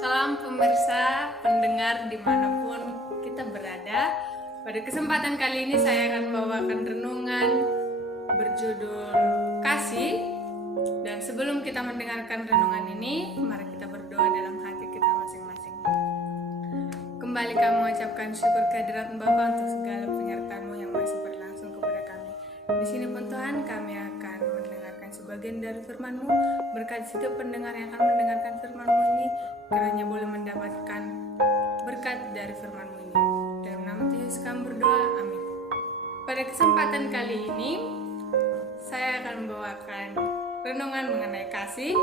Salam pemirsa, pendengar dimanapun kita berada. Pada kesempatan kali ini saya akan membawakan renungan berjudul Kasih. Dan sebelum kita mendengarkan renungan ini, mari kita berdoa dalam hati kita masing-masing. Kembali kami mengucapkan syukur kehadirat Bapa untuk segala penyertaan-Mu yang masih berlangsung kepada kami. Di sini pun Tuhan, kami akan mendengarkan sebagian dari firman-Mu. Berkati setiap pendengar yang akan mendengarkan firman-Mu ini, kiranya boleh mendapatkan berkat dari firman-Mu ini. Dalam nama Tuhan Yesus kami berdoa, amin. Pada kesempatan kali ini, saya akan membawakan renungan mengenai kasih.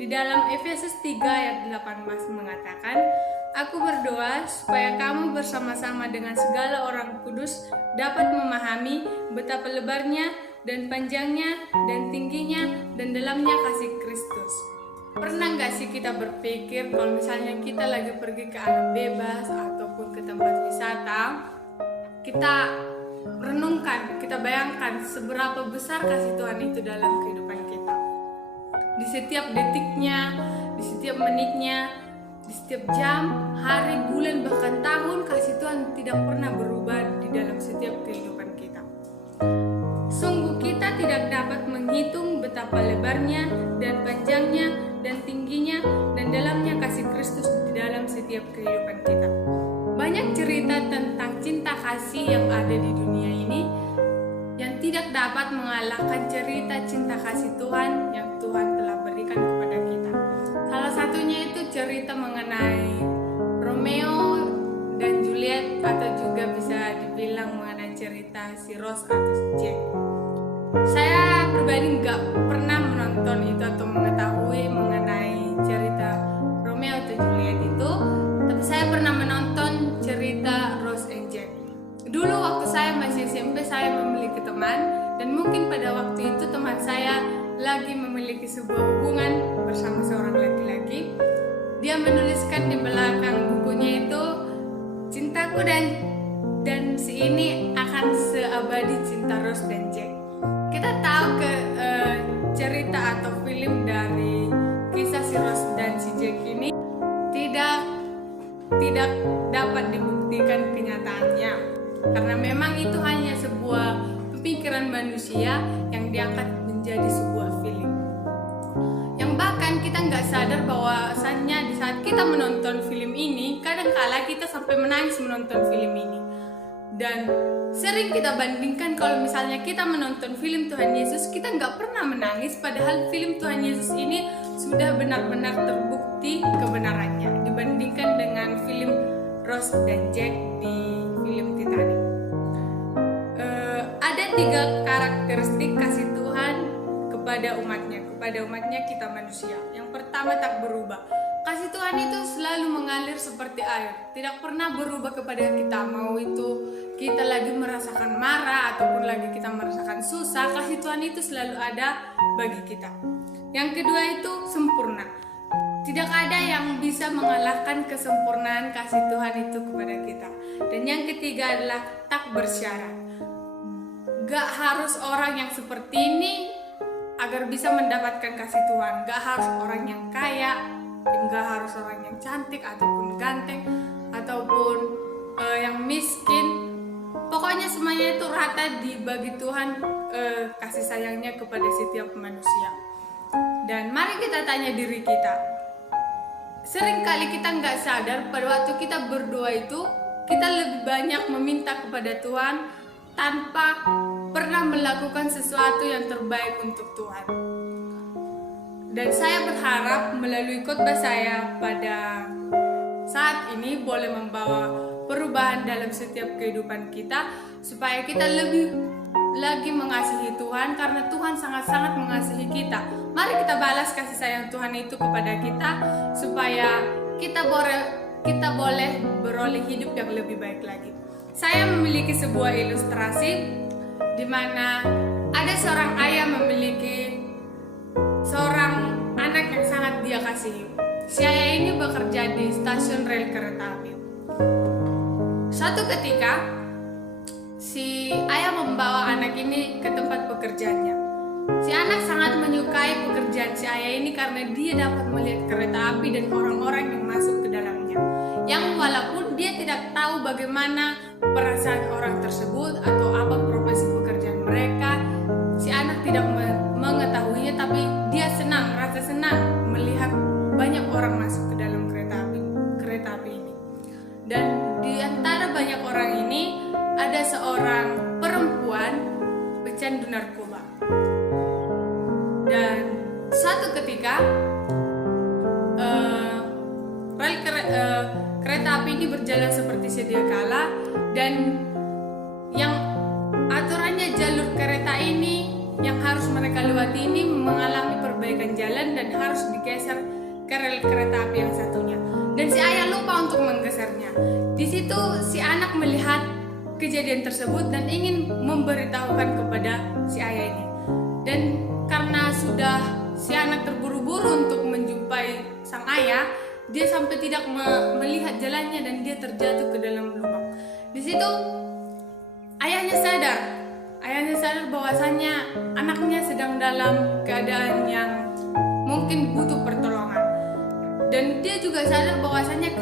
Di dalam Efesus 3 ayat 18 mengatakan, "Aku berdoa supaya kamu bersama-sama dengan segala orang kudus dapat memahami betapa lebarnya dan panjangnya dan tingginya dan dalamnya kasih Kristus." Pernah gak sih kita berpikir kalau misalnya kita lagi pergi ke alam bebas ataupun ke tempat wisata, kita renungkan, kita bayangkan seberapa besar kasih Tuhan itu dalam kehidupan kita. Di setiap detiknya, di setiap menitnya, di setiap jam, hari, bulan, bahkan tahun, kasih Tuhan tidak pernah berubah di dalam setiap kehidupan kita. Sungguh kita tidak dapat menghitung betapa lebarnya dan panjangnya dan tingginya dan dalamnya kasih Kristus di dalam setiap kehidupan kita. Banyak cerita tentang cinta kasih yang ada di dunia ini yang tidak dapat mengalahkan cerita cinta kasih Tuhan yang Tuhan telah berikan kepada kita. Salah satunya itu cerita mengenai Romeo dan Juliet, atau juga bisa dibilang mengenai cerita si Rose atau si Jack. Saya pribadi nggak pernah menonton itu atau mengetahui mengenai cerita Romeo atau Juliet itu, tapi saya pernah menonton cerita Rose and Jack. Dulu waktu saya masih SMP, saya memiliki teman, dan mungkin pada waktu itu teman saya lagi memiliki sebuah hubungan bersama seorang laki-laki. Dia menuliskan di belakang bukunya itu, "Cintaku dan si ini akan seabadi cinta Rose dan Jack." Kita tahu cerita atau film dari kisah si Rose dan si Jack ini tidak dapat dibuktikan kenyataannya, karena memang itu hanya sebuah pemikiran manusia yang diangkat menjadi sebuah film. Yang bahkan kita nggak sadar bahwasannya di saat kita menonton film ini, kadangkala kita sampai menangis menonton film ini. Dan sering kita bandingkan kalau misalnya kita menonton film Tuhan Yesus, kita nggak pernah menangis, padahal film Tuhan Yesus ini sudah benar-benar terbukti kebenarannya dibandingkan dengan film Rose dan Jack di film Titanic. Ada 3 karakteristik kasih Tuhan kepada umatnya kita manusia. Yang pertama, tak berubah. Kasih Tuhan itu selalu mengalir seperti air, tidak pernah berubah kepada kita. Mau itu kita lagi merasakan marah ataupun lagi kita merasakan susah, kasih Tuhan itu selalu ada bagi kita. Yang kedua itu sempurna. Tidak ada yang bisa mengalahkan kesempurnaan kasih Tuhan itu kepada kita. Dan yang ketiga adalah tak bersyarat. Gak harus orang yang seperti ini agar bisa mendapatkan kasih Tuhan. Gak harus orang yang kaya, gak harus orang yang cantik ataupun ganteng ataupun yang miskin. Pokoknya semuanya itu rata dibagi Tuhan kasih sayangnya kepada setiap manusia. Dan mari kita tanya diri kita, seringkali kita nggak sadar pada waktu kita berdoa itu kita lebih banyak meminta kepada Tuhan tanpa pernah melakukan sesuatu yang terbaik untuk Tuhan. Dan saya berharap melalui khotbah saya pada saat ini boleh membawa perubahan dalam setiap kehidupan kita, supaya kita lebih lagi mengasihi Tuhan, karena Tuhan sangat-sangat mengasihi kita. Mari kita balas kasih sayang Tuhan itu kepada kita, supaya kita boleh beroleh hidup yang lebih baik lagi. Saya memiliki sebuah ilustrasi di mana ada seorang ayah memiliki seorang anak yang sangat dia kasihi. Si ayah ini bekerja di stasiun rel kereta api. Suatu ketika, si ayah membawa anak ini ke tempat pekerjaannya. Si anak sangat menyukai pekerjaan si ayah ini karena dia dapat melihat kereta api dan orang-orang yang masuk ke yang walaupun dia tidak tahu bagaimana perasaan orang tersebut atau apa profesi pekerjaan mereka, si anak tidak mengetahuinya, tapi dia rasa senang melihat banyak orang masuk ke dalam kereta api ini. Dan di antara banyak orang ini ada seorang perempuan pecandu narkoba. Dan suatu ketika kereta api ini berjalan seperti sedia kala, dan yang aturannya jalur kereta ini yang harus mereka lewati ini mengalami perbaikan jalan dan harus digeser ke rel kereta api yang satunya. Dan si ayah lupa untuk menggesernya. Di situ si anak melihat kejadian tersebut dan ingin memberitahukan kepada si ayah ini. Dan karena sudah si anak terburu-buru untuk menjumpai sang ayah, dia sampai tidak melihat jalannya dan dia terjatuh ke dalam lubang. Di situ ayahnya sadar bahwasannya anaknya sedang dalam keadaan yang mungkin butuh pertolongan. Dan dia juga sadar bahwasannya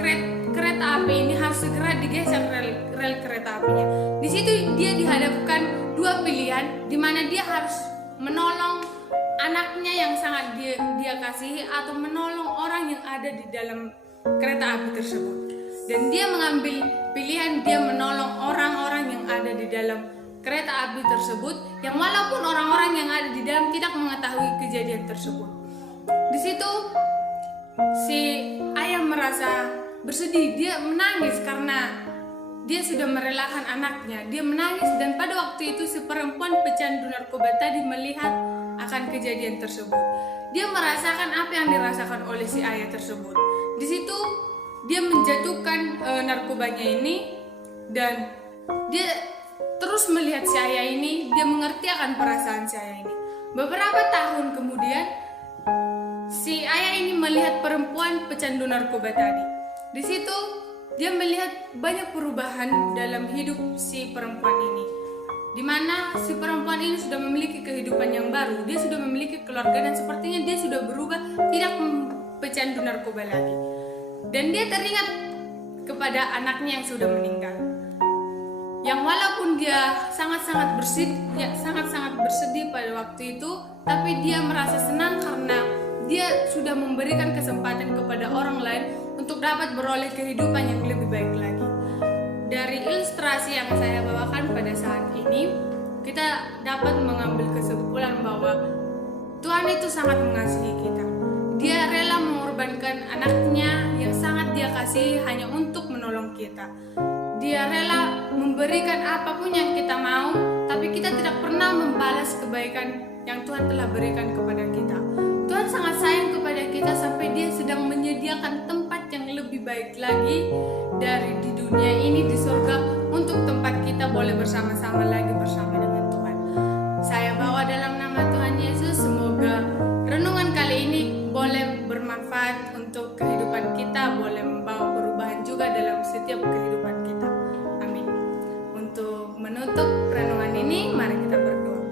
kereta api ini harus segera digeser rel kereta apinya. Di situ dia dihadapkan dua pilihan, di mana dia harus menolong anaknya yang sangat dia kasihi atau menolong orang yang ada di dalam kereta api tersebut. Dan dia mengambil pilihan dia menolong orang-orang yang ada di dalam kereta api tersebut, yang walaupun orang-orang yang ada di dalam tidak mengetahui kejadian tersebut. Di situ si ayah merasa bersedih, dia menangis karena dia sudah merelakan anaknya. Dia menangis, dan pada waktu itu si perempuan pecandu narkoba tadi melihat akan kejadian tersebut. Dia merasakan apa yang dirasakan oleh si ayah tersebut. Di situ dia menjatuhkan narkobanya ini, dan dia terus melihat si ayah ini. Dia mengerti akan perasaan si ayah ini. Beberapa tahun kemudian si ayah ini melihat perempuan pecandu narkoba tadi. Di situ dia melihat banyak perubahan dalam hidup si perempuan ini, di mana si perempuan ini sudah memiliki kehidupan yang baru. Dia sudah memiliki keluarga dan sepertinya dia sudah berubah, tidak pecandu narkoba lagi. Dan dia teringat kepada anaknya yang sudah meninggal, yang walaupun dia sangat-sangat bersedih pada waktu itu, tapi dia merasa senang karena dia sudah memberikan kesempatan kepada orang lain untuk dapat beroleh kehidupan yang lebih baik lagi. Dari ilustrasi yang saya bawakan pada saat ini, kita dapat mengambil kesimpulan bahwa Tuhan itu sangat mengasihi kita. Dia rela mengorbankan anaknya yang sangat dia kasihi hanya untuk menolong kita. Dia rela memberikan apapun yang kita mau, tapi kita tidak pernah membalas kebaikan yang Tuhan telah berikan kepada kita. Tuhan sangat sayang kepada kita sampai dia sedang menyediakan tempat yang lebih baik lagi dari di dunia ini, di surga, untuk tempat kita boleh bersama-sama lagi bersama dengan Tuhan. Saya bawa dalam nama Tuhan Yesus, semoga renungan kali ini boleh bermanfaat untuk kehidupan kita, boleh membawa perubahan juga dalam setiap kehidupan kita. Amin. Untuk menutup renungan ini, mari kita berdoa.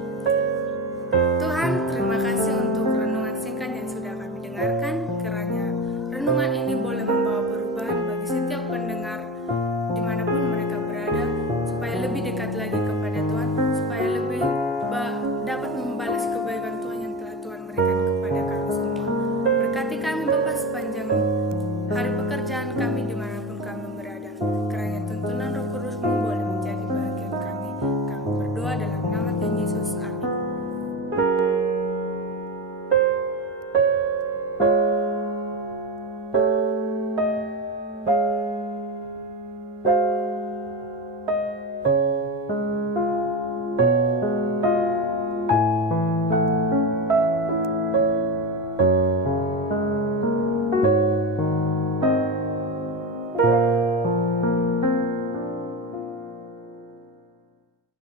Tuhan, terima kasih untuk renungan singkat yang sudah kami dengarkan. Kiranya renungan ini boleh membawa perubahan bagi setiap pendengar dimanapun mereka berada, supaya lebih dekat lagi kepada Tuhan, supaya lebih dapat membalas kebaikan Tuhan yang telah Tuhan berikan kepada kami semua. Berkati kami Bapa sepanjang hari pekerjaan kami di